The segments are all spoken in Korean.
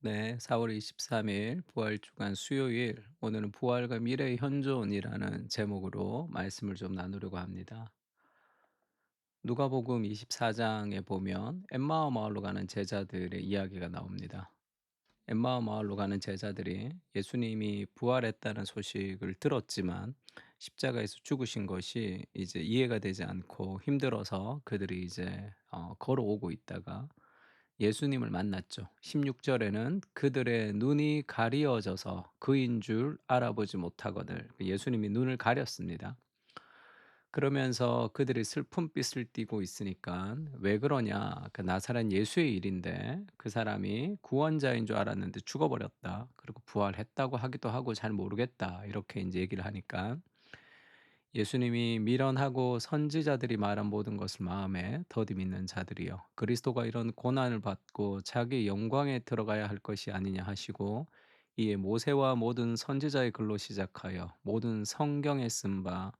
네, 4월 23일 부활 주간 수요일 오늘은 부활과 미래의 현존이라는 제목으로 말씀을 좀 나누려고 합니다. 누가복음 24장에 보면 엠마오 마을로 가는 제자들의 이야기가 나옵니다. 엠마오 마을로 가는 제자들이 예수님이 부활했다는 소식을 들었지만 십자가에서 죽으신 것이 이제 이해가 되지 않고 힘들어서 그들이 이제 걸어오고 있다가 예수님을 만났죠. 16절에는 그들의 눈이 가리어져서 그인 줄 알아보지 못하거늘 예수님이 눈을 가렸습니다. 그러면서 그들이 슬픔빛을 띠고 있으니까 왜 그러냐? 그 나사렛 예수의 일인데 그 사람이 구원자인 줄 알았는데 죽어버렸다. 그리고 부활했다고 하기도 하고 잘 모르겠다. 이렇게 이제 얘기를 하니까 예수님이 미련하고 선지자들이 말한 모든 것을 마음에 더디 믿는 자들이여 그리스도가 이런 고난을 받고 자기 영광에 들어가야 할 것이 아니냐 하시고 이에 모세와 모든 선지자의 글로 시작하여 모든 성경에 쓴 바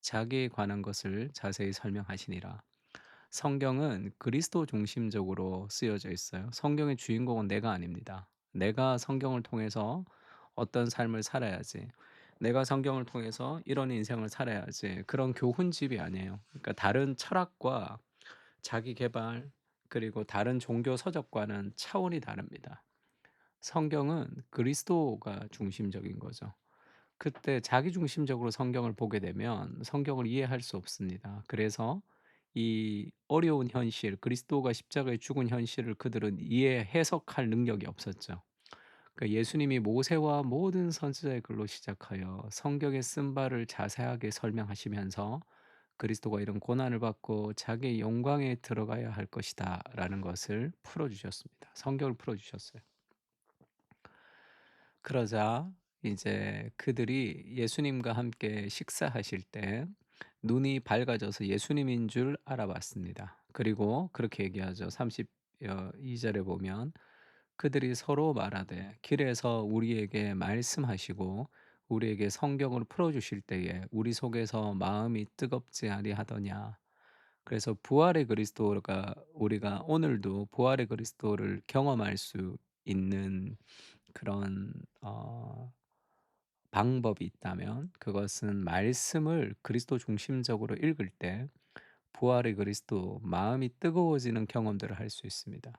자기에 관한 것을 자세히 설명하시니라. 성경은 그리스도 중심적으로 쓰여져 있어요. 성경의 주인공은 내가 아닙니다. 내가 성경을 통해서 어떤 삶을 살아야지. 내가 성경을 통해서 이런 인생을 살아야지. 그런 교훈집이 아니에요. 그러니까 다른 철학과 자기 개발 그리고 다른 종교 서적과는 차원이 다릅니다. 성경은 그리스도가 중심적인 거죠. 그때 자기 중심적으로 성경을 보게 되면 성경을 이해할 수 없습니다. 그래서 이 어려운 현실, 그리스도가 십자가에 죽은 현실을 그들은 이해 해석할 능력이 없었죠. 그러니까 예수님이 모세와 모든 선지자의 글로 시작하여 성경에 쓴 바를 자세하게 설명하시면서 그리스도가 이런 고난을 받고 자기의 영광에 들어가야 할 것이다라는 것을 풀어 주셨습니다. 성경을 풀어 주셨어요. 그러자 이제 그들이 예수님과 함께 식사하실 때 눈이 밝아져서 예수님인 줄 알아봤습니다. 그리고 그렇게 얘기하죠. 32 절에 보면 그들이 서로 말하되 길에서 우리에게 말씀하시고 우리에게 성경을 풀어 주실 때에 우리 속에서 마음이 뜨겁지 아니하더냐. 그래서 부활의 그리스도가 우리가 오늘도 부활의 그리스도를 경험할 수 있는 그런 방법이 있다면 그것은 말씀을 그리스도 중심적으로 읽을 때 부활의 그리스도 마음이 뜨거워지는 경험들을 할 수 있습니다.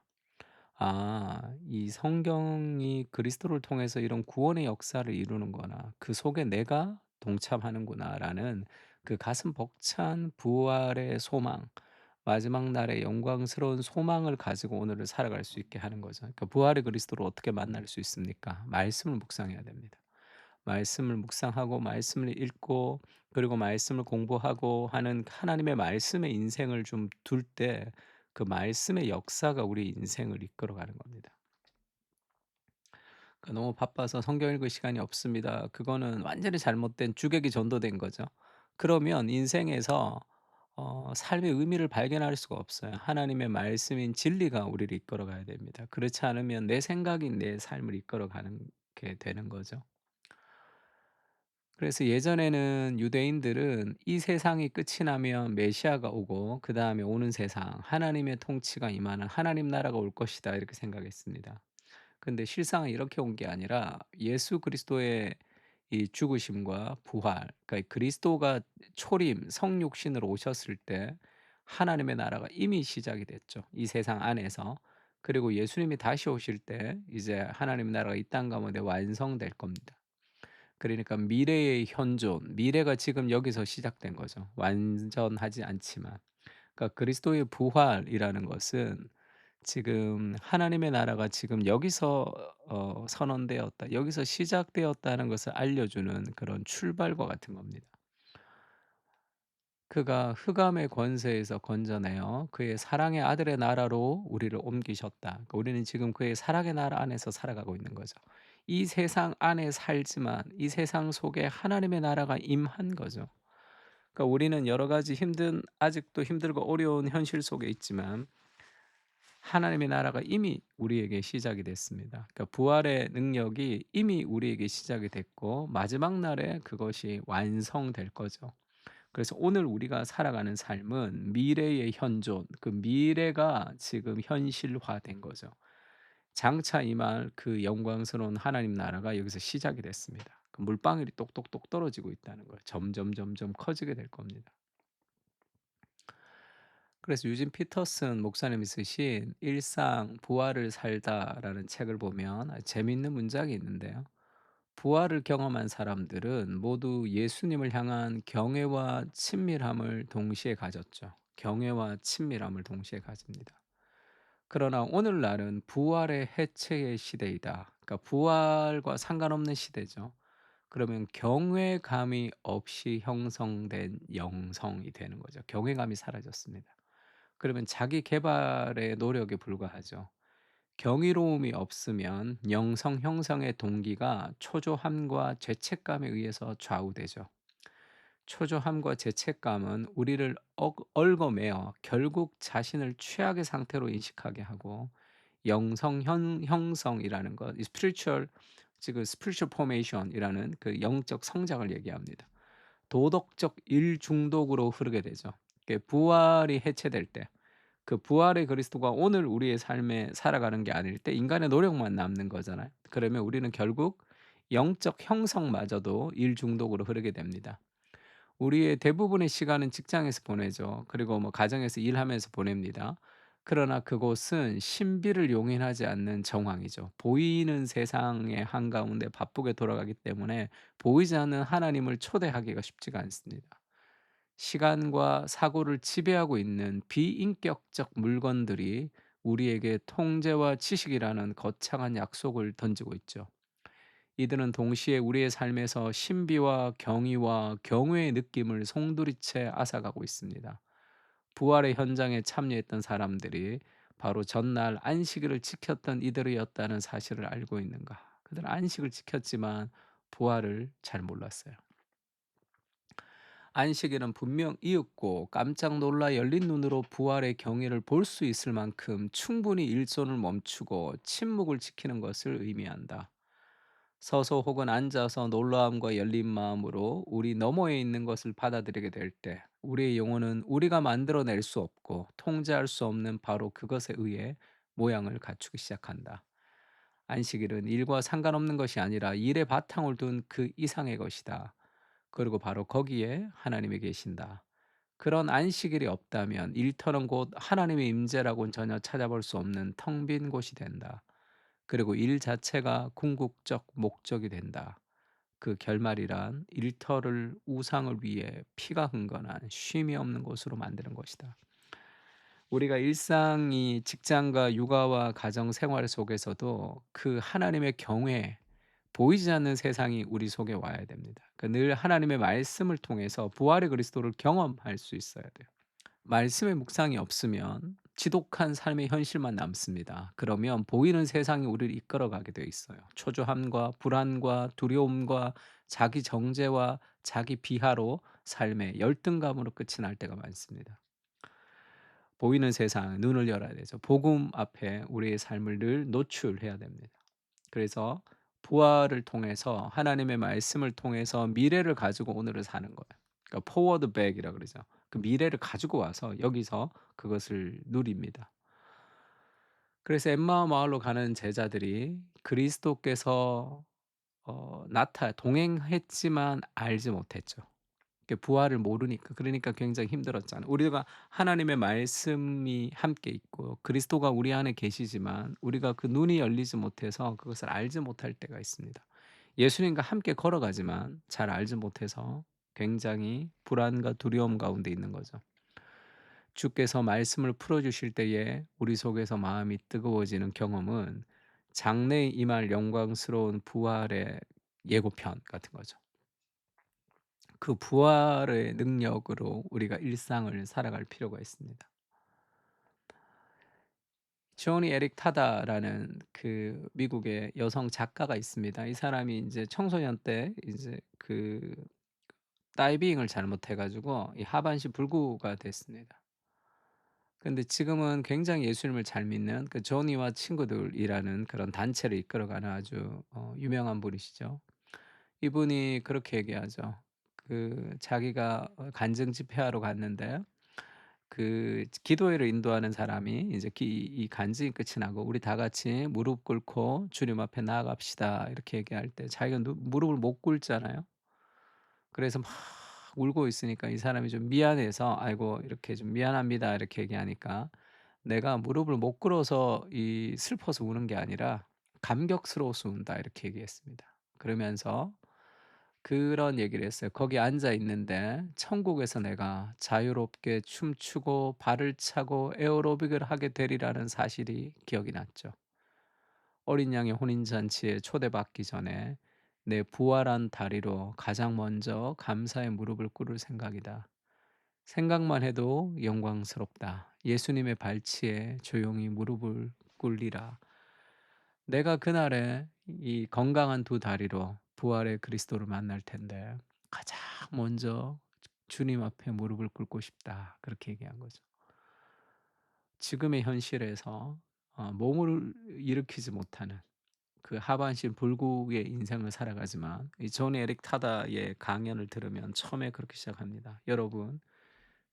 아, 이 성경이 그리스도를 통해서 이런 구원의 역사를 이루는구나. 그 속에 내가 동참하는구나라는 그 가슴 벅찬 부활의 소망, 마지막 날의 영광스러운 소망을 가지고 오늘을 살아갈 수 있게 하는 거죠. 그러니까 부활의 그리스도를 어떻게 만날 수 있습니까? 말씀을 묵상해야 됩니다. 말씀을 묵상하고 말씀을 읽고 그리고 말씀을 공부하고 하는 하나님의 말씀의 인생을 좀 둘 때 그 말씀의 역사가 우리 인생을 이끌어가는 겁니다. 그러니까 너무 바빠서 성경 읽을 시간이 없습니다. 그거는 완전히 잘못된 주객이 전도된 거죠. 그러면 인생에서 삶의 의미를 발견할 수가 없어요. 하나님의 말씀인 진리가 우리를 이끌어가야 됩니다. 그렇지 않으면 내 생각이 내 삶을 이끌어가는 게 되는 거죠. 그래서 예전에는 유대인들은 이 세상이 끝이 나면 메시아가 오고 그다음에 오는 세상 하나님의 통치가 임하는 하나님 나라가 올 것이다 이렇게 생각했습니다. 근데 실상은 이렇게 온 게 아니라 예수 그리스도의 이 죽으심과 부활 그러니까 그리스도가 초림 성육신으로 오셨을 때 하나님의 나라가 이미 시작이 됐죠, 이 세상 안에서. 그리고 예수님이 다시 오실 때 이제 하나님 나라가 이 땅 가운데 완성될 겁니다. 그러니까 미래의 현존, 미래가 지금 여기서 시작된 거죠. 완전하지 않지만. 그러니까 그리스도의 부활이라는 것은 지금 하나님의 나라가 지금 여기서 선언되었다. 여기서 시작되었다는 것을 알려주는 그런 출발과 같은 겁니다. 그가 흑암의 권세에서 건져내어 그의 사랑의 아들의 나라로 우리를 옮기셨다. 그러니까 우리는 지금 그의 사랑의 나라 안에서 살아가고 있는 거죠. 이 세상 안에 살지만 이 세상 속에 하나님의 나라가 임한 거죠. 그러니까 우리는 여러 가지 아직도 힘들고 어려운 현실 속에 있지만 하나님의 나라가 이미 우리에게 시작이 됐습니다. 그러니까 부활의 능력이 이미 우리에게 시작이 됐고 마지막 날에 그것이 완성될 거죠. 그래서 오늘 우리가 살아가는 삶은 미래의 현존, 그 미래가 지금 현실화된 거죠. 장차 임할 그 영광스러운 하나님 나라가 여기서 시작이 됐습니다. 그 물방울이 똑똑똑 떨어지고 있다는 거예요. 점점 커지게 될 겁니다. 그래서 유진 피터슨 목사님이 쓰신 "일상 부활을 살다."라는 책을 보면 재미있는 문장이 있는데요. 부활을 경험한 사람들은 모두 예수님을 향한 경외와 친밀함을 동시에 가졌죠. 경외와 친밀함을 동시에 가집니다. 그러나 오늘날은 부활의 해체의 시대이다. 그러니까 부활과 상관없는 시대죠. 그러면 경외감이 없이 형성된 영성이 되는 거죠. 경외감이 사라졌습니다. 그러면 자기 계발의 노력에 불과하죠. 경이로움이 없으면 영성 형성의 동기가 초조함과 죄책감에 의해서 좌우되죠. 초조함과 죄책감은 우리를 얽어매어 결국 자신을 최악의 상태로 인식하게 하고 영성 형성이라는 것, 이 spiritual 지금 spiritual formation이라는 그 영적 성장을 얘기합니다. 도덕적 일 중독으로 흐르게 되죠. 부활이 해체될 때, 그 부활의 그리스도가 오늘 우리의 삶에 살아가는 게 아닐 때 인간의 노력만 남는 거잖아요. 그러면 우리는 결국 영적 형성마저도 일 중독으로 흐르게 됩니다. 우리의 대부분의 시간은 직장에서 보내죠. 그리고 뭐 가정에서 일하면서 보냅니다. 그러나 그곳은 신비를 용인하지 않는 정황이죠. 보이는 세상의 한가운데 바쁘게 돌아가기 때문에 보이지 않는 하나님을 초대하기가 쉽지가 않습니다. 시간과 사고를 지배하고 있는 비인격적 물건들이 우리에게 통제와 지식이라는 거창한 약속을 던지고 있죠. 이들은 동시에 우리의 삶에서 신비와 경의와 경외의 느낌을 송두리째 앗아가고 있습니다. 부활의 현장에 참여했던 사람들이 바로 전날 안식일을 지켰던 이들이었다는 사실을 알고 있는가? 그들은 안식을 지켰지만 부활을 잘 몰랐어요. 안식일은 분명 이윽고 깜짝 놀라 열린 눈으로 부활의 경위를 볼 수 있을 만큼 충분히 일손을 멈추고 침묵을 지키는 것을 의미한다. 서서 혹은 앉아서 놀라움과 열린 마음으로 우리 너머에 있는 것을 받아들이게 될 때, 우리의 영혼은 우리가 만들어낼 수 없고 통제할 수 없는 바로 그것에 의해 모양을 갖추기 시작한다. 안식일은 일과 상관없는 것이 아니라 일의 바탕을 둔 그 이상의 것이다. 그리고 바로 거기에 하나님이 계신다. 그런 안식일이 없다면 일터는 곧 하나님의 임재라고는 전혀 찾아볼 수 없는 텅 빈 곳이 된다. 그리고 일 자체가 궁극적 목적이 된다. 그 결말이란 일터를 우상을 위해 피가 흥건한 쉼이 없는 곳으로 만드는 것이다. 우리가 일상이 직장과 육아와 가정 생활 속에서도 그 하나님의 경외, 보이지 않는 세상이 우리 속에 와야 됩니다. 늘 하나님의 말씀을 통해서 부활의 그리스도를 경험할 수 있어야 돼요. 말씀의 묵상이 없으면 지독한 삶의 현실만 남습니다. 그러면 보이는 세상이 우리를 이끌어가게 돼 있어요. 초조함과 불안과 두려움과 자기 정죄와 자기 비하로 삶의 열등감으로 끝이 날 때가 많습니다. 보이는 세상 눈을 열어야 되죠. 복음 앞에 우리의 삶을 늘 노출해야 됩니다. 그래서 부활을 통해서 하나님의 말씀을 통해서 미래를 가지고 오늘을 사는 거예요. 그러니까 포워드 백이라 그러죠. 그 미래를 가지고 와서 여기서 그것을 누립니다. 그래서 엠마오 마을로 가는 제자들이 그리스도께서 나타 동행했지만 알지 못했죠. 부활을 모르니까. 그러니까 굉장히 힘들었잖아요. 우리가 하나님의 말씀이 함께 있고 그리스도가 우리 안에 계시지만 우리가 그 눈이 열리지 못해서 그것을 알지 못할 때가 있습니다. 예수님과 함께 걸어가지만 잘 알지 못해서 굉장히 불안과 두려움 가운데 있는 거죠. 주께서 말씀을 풀어 주실 때에 우리 속에서 마음이 뜨거워지는 경험은 장래에 임할 영광스러운 부활의 예고편 같은 거죠. 그 부활의 능력으로 우리가 일상을 살아갈 필요가 있습니다. 조니 에릭 타다라는 그 미국의 여성 작가가 있습니다. 이 사람이 인제 청소년 때 이제 그 다이빙을 잘못해 가지고 이 하반신 불구가 됐습니다. 근데 지금은 굉장히 예수님을 잘 믿는 그 조니와 친구들이라는 그런 단체를 이끌어가는 아주 유명한 분이시죠. 이분이 그렇게 얘기하죠. 자기가 간증 집회하러 갔는데 그 기도회를 인도하는 사람이 이제 이 간증이 끝이 나고 "우리 다 같이 무릎 꿇고 주님 앞에 나아갑시다." 이렇게 얘기할 때 자기가 누 무릎을 못 꿇잖아요. 그래서 막 울고 있으니까 이 사람이 좀 미안해서 "아이고 이렇게 좀 미안합니다." 이렇게 얘기하니까 "내가 무릎을 못 꿇어서 이 슬퍼서 우는 게 아니라 감격스러워서 운다." 이렇게 얘기했습니다. 그러면서 그런 얘기를 했어요. "거기 앉아 있는데 천국에서 내가 자유롭게 춤추고 발을 차고 에어로빅을 하게 되리라는 사실이 기억이 났죠. 어린 양의 혼인 잔치에 초대받기 전에 내 부활한 다리로 가장 먼저 감사의 무릎을 꿇을 생각이다. 생각만 해도 영광스럽다. 예수님의 발치에 조용히 무릎을 꿇리라. 내가 그날에 이 건강한 두 다리로 부활의 그리스도를 만날 텐데 가장 먼저 주님 앞에 무릎을 꿇고 싶다. 그렇게 얘기한 거죠. 지금의 현실에서 몸을 일으키지 못하는 그 하반신 불구의 인생을 살아가지만 이 존 에릭 타다의 강연을 들으면 처음에 그렇게 시작합니다. "여러분,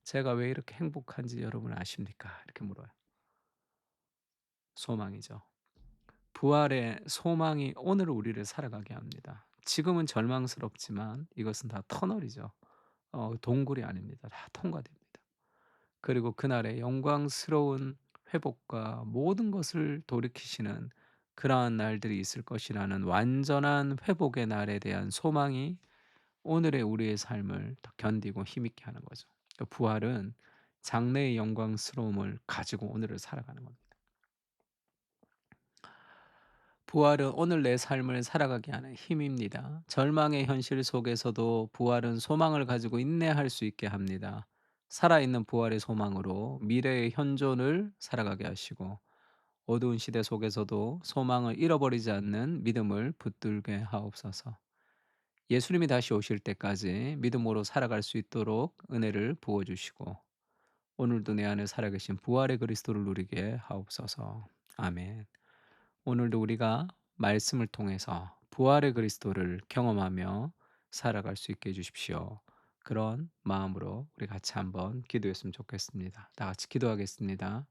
제가 왜 이렇게 행복한지 여러분 아십니까?" 이렇게 물어요. 소망이죠. 부활의 소망이 오늘 우리를 살아가게 합니다. 지금은 절망스럽지만 이것은 다 터널이죠. 동굴이 아닙니다. 다 통과됩니다. 그리고 그날의 영광스러운 회복과 모든 것을 돌이키시는 그러한 날들이 있을 것이라는 완전한 회복의 날에 대한 소망이 오늘의 우리의 삶을 더 견디고 힘있게 하는 거죠. 그러니까 부활은 장래의 영광스러움을 가지고 오늘을 살아가는 겁니다. 부활은 오늘 내 삶을 살아가게 하는 힘입니다. 절망의 현실 속에서도 부활은 소망을 가지고 인내할 수 있게 합니다. 살아있는 부활의 소망으로 미래의 현존을 살아가게 하시고 어두운 시대 속에서도 소망을 잃어버리지 않는 믿음을 붙들게 하옵소서. 예수님이 다시 오실 때까지 믿음으로 살아갈 수 있도록 은혜를 부어주시고 오늘도 내 안에 살아계신 부활의 그리스도를 누리게 하옵소서. 아멘. 오늘도 우리가 말씀을 통해서 부활의 그리스도를 경험하며 살아갈 수 있게 해 주십시오. 그런 마음으로 우리 같이 한번 기도했으면 좋겠습니다. 다 같이 기도하겠습니다.